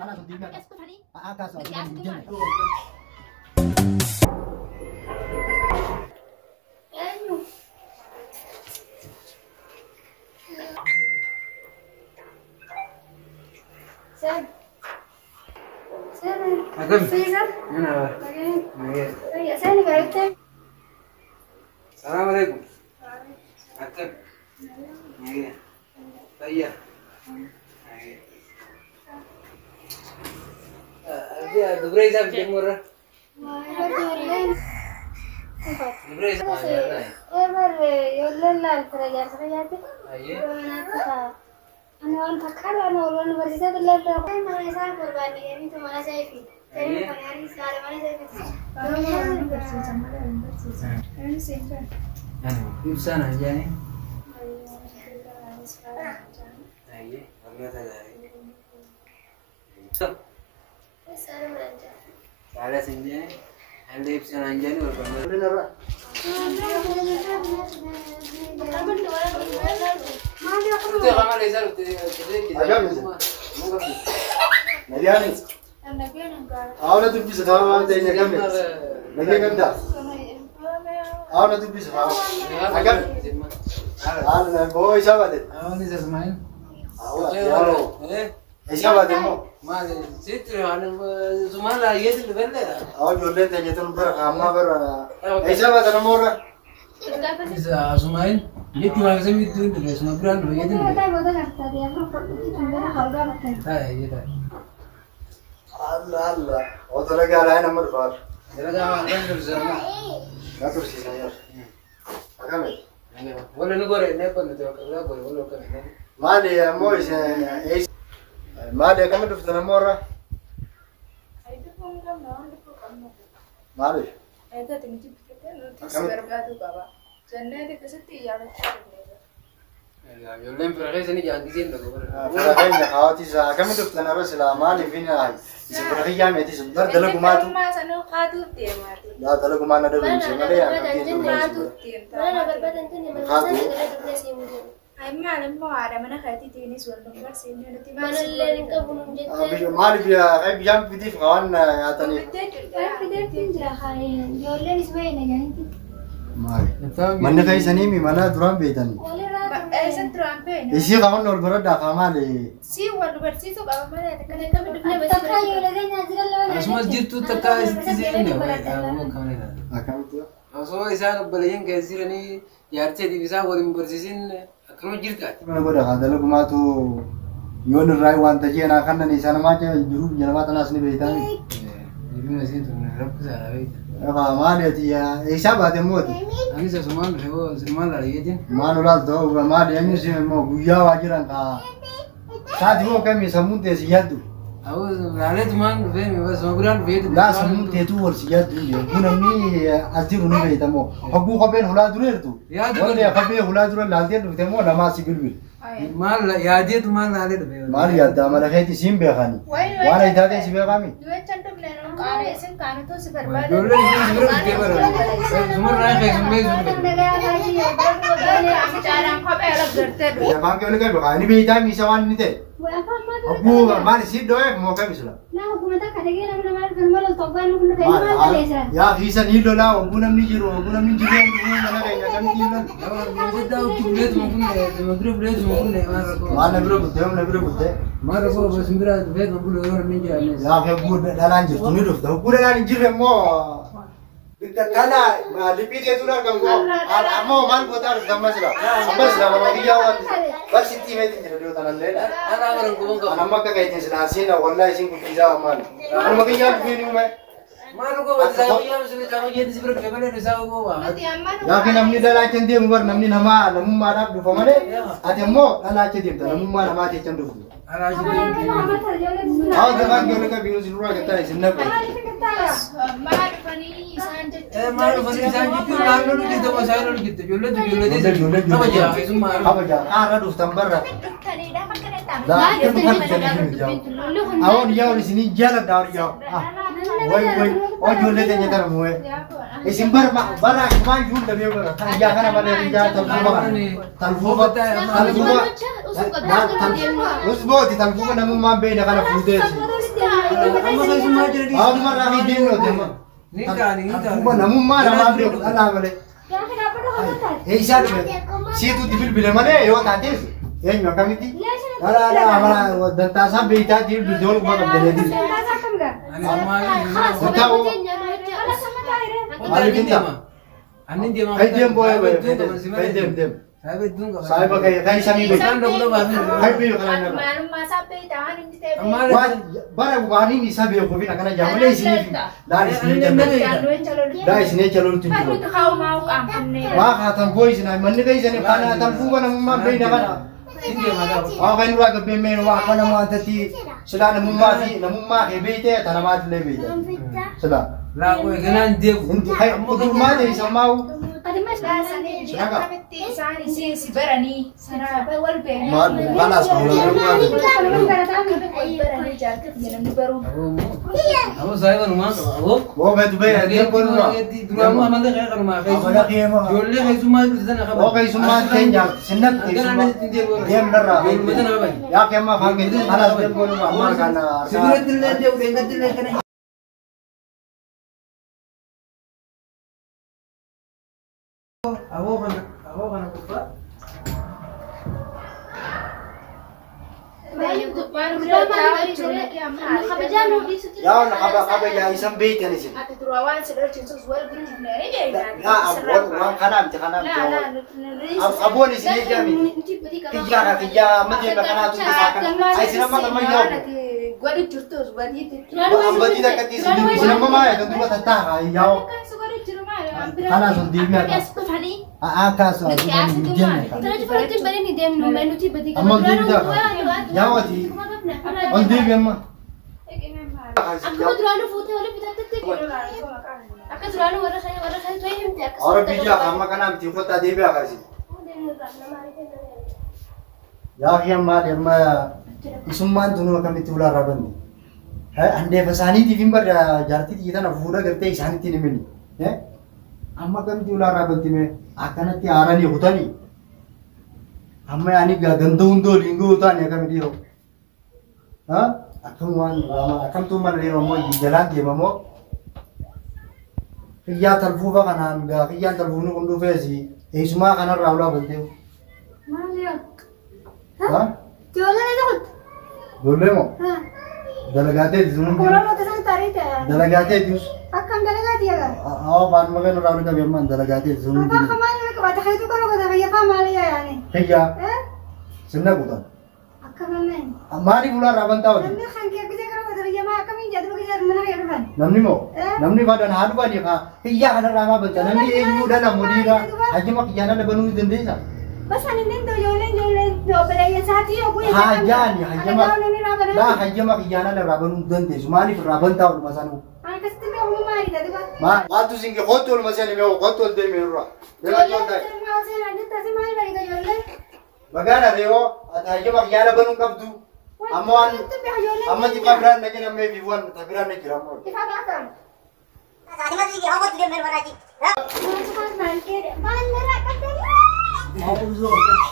خلاص دينا اسكت هني كاس ايوه سام سام أقول سيزر أنا يا سامي قاعد السلام عليكم أكل طيب دبري إذا بدي مرة دبري إذا يقول لا الفريق أنا وأنا فكر أنا وأنا بريزة بالله ترى ما يسافر قرباني يعني أنت ما شايفي تاني فنياري سالم ما شايفي كم سنة جاني؟ أيه والله تداري سالم رجع على سنجاني عندي بسنة جاني ولا كلنا بقى أنت كمان يزال مليانة أنا تبي سفارة ما تيجي كم نجي كم ده أنا تبي سفارة أكمل أنا بوي شابه أنا زمان إيش شابه مو ما ستر أنا زمان لا يدل بلده أو جولة تيجي تنو برا كامنا برا إيش شابه أنا مورا إذا زمان يدي ما يسمى يدين بس ما بران ما يدين الله الله وتلاقي على عين أمر فار جرا جا زمان لا ترسي سيار أكمل ولا نقول نقول نتوكل ولا كذا مالي مويس إيش مالي كم تفتح مورا مالي يولين فرقة سني جان كذي نقول فرقين خاطي سا كم تفتح رسلا مالي فينا هاي فرقين يا ميتي سبر دلقوا ما تو لا دلقوا ما ندلقوا مش مالي يا أنا برباد أنتني من خاطو من اللي نكبون جد مالي بيا بيجام بدي فقان يا تاني يقولون اسمعي نجاني مالي من كاي سنيمي منا درام بيتاني إيشي كمان نور برا دا مالي اسمه جيتو تكا استزين ما كمان أكمل تو أصلا إذا بلين كثيرني يارتي دي بيسا وريم برسيسين أكرم جيرتا أنا بقول لك هذا لو ما تو يون الرأي وان تجي أنا كنا نيسان ما جا جروب جنبات الناس نبيتاني يبي مسين تون رب سارة مالي تيا إيش أبغى تموت أنا سمان هو سمان لا يجين ما نورال تو مالي أمي سي مو بيا واجران كا سادي هو كم يسمون تسيادو أو على زمان فين بس ما بران فين لا سمون تيتو ورسيادو يكون أمي أزيرو نبيتامو حبو قبل هلا دريرتو ولا قبل هلا درير لازم تمو لما سيبلوي مال ياديت مال على ده مال ياد ما لقيت سيم بيخاني وانا إذا سيبي كامي يقول لي يقول لي كبر زمان رايح في زمان يا بام كيف لقيت بقى بيتامي سوان نيته أبو ما نسيب دوّة موقع مثلا يا فيسا نيلو لا أبو نمني جيرو أبو نمني جيرو أنا كأني كم جيرو ده كبلت ممكن مغرب بلت ممكن ما نبرو بده ما رفوا بس مبرا بيت مقول يور نيجي يا أخي أبو دلان جيرو تنيرو ده أبو دلان جيرو مو كنا لبيت يدونا كم هو أمو مان بودار دمسلا دمسلا ما بيجا وان بس تي ميت جيرو تنا لينا أنا أمرن كوبون أنا ما كايتين سلاسينا والله سين كوبيزا مان أنا ما كيجا بيني ما ما ركوا بس زاوية مسلي كانوا يدي سبرك كمان نساو كوا لكن نمني دلان تندي مبر نمني نما نمو ما ناب دفعنا أتمو دلان تندي نمو ما نما تيجي أنا أجيب هذا ما قالوا لك بيوز الروح كتاي سنة ما رفوا إنسان جيتوا نالو لقيت ما سايرو لقيت جولة أبا جا في سما أبا جا أنا دوست تمبرة لا كم كم جالس أون ياو لسني جالس دار ياو وي وجولة تانية ترى موه إسمبر برا كمان جول دبيه برا يا كنا ما نرجع تلفوبة أسبوع تلفوبة نمو ما بين كنا فودس amma keessummaa jira dhiisa. Amma raafii deemnoo deema. Ni kaani. Kuma namummaa namaa beeku dhalaa malee. Gaafa dhaabbata hojjetaa. Isaan siitu bilbile malee yoo taateef eenyu akkamitti? Dhalaa amala dantaasaa beektaa jiru biddoon kuma qabdanii. Ani ammaa Ta'u maaliif hin ta'a? Anin deema. Kai deem boo'ee kai deem. Saahiba kai sanii beeku. Isaan dhaquu baafne. Kai beeku kanaan irra. Maalummaa isaa beektaa waan inni ta'e. Waan bara waaniin isa beeku fi akkana jaamulee isiniif laan isinii jaalladhu. Daa isinii jalolutti hin jiru. Waa haatan boo isinaa manni keessanii kana haatan fuuba namummaa beeyna kana. Waa kan irraa gabbeen meen waa akka nama wantatti silaa namummaa kee beeytee tanamaati illee beeyta. Silaa. Laaquu eegalaan deemu. Kudurmaa ta'e sammaa'u. Maal kanaas Abo saahiba numaan abo. Woo beetu beeyna deem boonuma. Duraamu amanda kaya kanumaa keessumaa. Ijoollee keessumaa jirtan akka Woo keessummaan keenya sinnatti keessumaa deem narraa. Yaa keemmaa faangeetti kanaas deem boonuma ammaa kana. Sibiratti illee deemu deengatti illee kana. Abo kana kubbaa. Yaa kabajaa isan beeytan isin. Waan kanaa miti kanaa miti. Aboon isin eegami. Kiyyaa madeema kanaatu isaa kana. Isin amma nama yaa'u. Ambati takkatti isin amma maaya kan duba tattaafa yaa'u. Kanaas ol deebi'aa. Akkaas ol deebi'aa. Amma ol deebi'aa. Yaa'uuti. Ol deebi'aa amma. Akkuma duraanuu fuutee waliin bitaatti akka duraanuu warra kan ta'e himte akka Ora biyya amma kana miti uffata deebi'aa kasi. Yaa kiyammaa deema isummaan tunuu akkamitti ulaarraa banne. Handeefa isaaniitiif hin barra jaartii xiyyeetana fuudha gartee isaaniitti hin himini. Amma akkamitti ulaarraa bantime akkanatti haaranii kutanii. Amma yaani ganda hundoo liingoo taane akkamitti yoo. Akkamtuu mana deemamoo jalaan deemamoo. Kiyyaa talfuufa kanaan kiyyaan talfuufni kun dhufeesi eessumaa kanarraa ulaa bantee. Ijoollee moo? Dalagaateeti sun hundi. Dalagaateetis. Akkam dalagaati yaa? Waan maqaan irraa wal qabee ammaan dalagaateeti sun hundi. Akka maali qabata haytu kana qabata hayyafa maali yaani? Kiyyaa. Sinna kutan. Akka maali? Maaliif ulaarraa bantaa wali? Namni kan kee bisee kana qabata hayyafa akkamiin jedhu bisee mana kee dhufan? Namni moo? Namni fadhan haa dhufanii haa kiyyaa kanarraa maa banta namni eenyuudha namu dhiira hajjima kiyyaan ala banuu ni dandeessa. Bas ani nin ijoolleen obboleeyyan isaatii yoo bu'e. Hajjaani hajjama kiyyaan ala irraa banuu dandeessu maaliif irraa bantaa oluma sanuu? Akkasitti mee humna maali ta'e duba? Maaltu singe kottu oluma sani mee kottu ol deemee irraa. Magaalaa reewoo hajjama kiyyaan ala banuu qabdu. Amma waan amma xiqqaa biraan nagin amma eebii waan biraan na jira ammoo. Ifa gaafatan. Maal